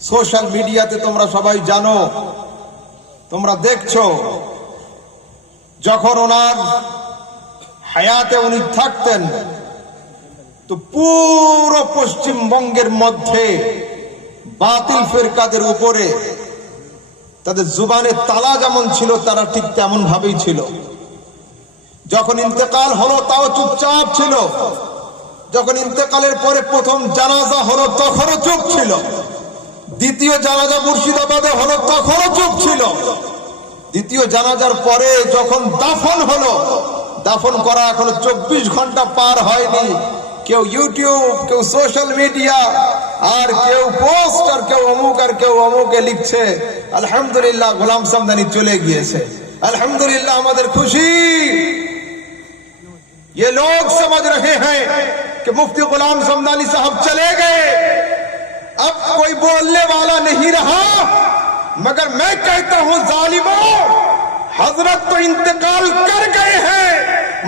Social মিডিয়াতে তোমরা সবাই জানো, তোমরা দেখছো, যখন ওনার হায়াতে উনি থাকতেন তো পুরো পশ্চিমবঙ্গের মধ্যে বাতিল ফিরকাদের উপরে তাদের জুবানে তালা যেমন ছিল তারা ঠিক তেমন ভাবেই ছিল। যখন ইন্তেকাল হলো তাও চুপচাপ ছিল, যখন ইন্তেকালের পরে প্রথম জানাজা হলো তখনও চুপ ছিল, দ্বিতীয় জানাজা মুর্শিদাবাদে হলো তখনও চুপ ছিল, দ্বিতীয় জানাজার পরে যখন দাফন হলো, দাফন করা এখনো 24 ঘন্টা পার হয়নি, কেউ ইউটিউব, কেউ সোশ্যাল মিডিয়া, আর কেউ পোস্ট, আর কেউ অমুক, আর কেউ অমুকে লিখছে আলহামদুলিল্লাহ গোলাম সামদানি চলে গিয়েছে, अल्हम्दुलिल्लाह আমাদের খুশি। ये लोग समझ रहे हैं कि मुफ्ती गुलाम समदानी साहब चले गए, अब कोई बोलने वाला नहीं रहा, मगर मैं कहता हूं जालिमों, हजरत तो इंतकाल कर गए हैं,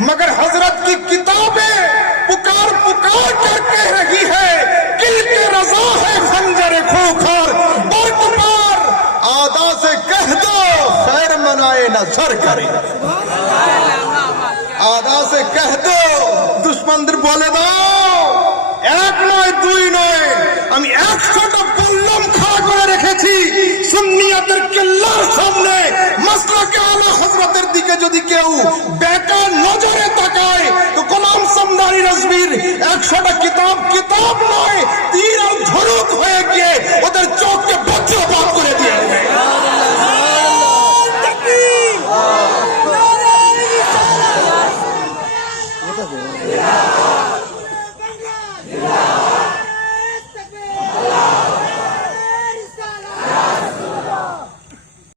मगर हजरत की किताबें पुकार पुकार कर कह रही है, दिल के रजा है खंजर खूंखार, बरकबार आदा से कह दो खैर मनाए ना सर करे, आदा से कह दो दुश्मनদের বলে দাও, এক নয় দুই নয়, আমি 100টা বল্লম খাড়া করে রেখেছি সুন্নিয়াতের কেল্লার সামনে। মাসলাকে আলা হযরতের দিকে যদি কেউ বেকার নজরে তাকায় তো গোলাম সামদানি রাজবীর 100টা কিতাব কিতাব নয়, তীর আর ধনুক হয়ে গিয়ে ওদের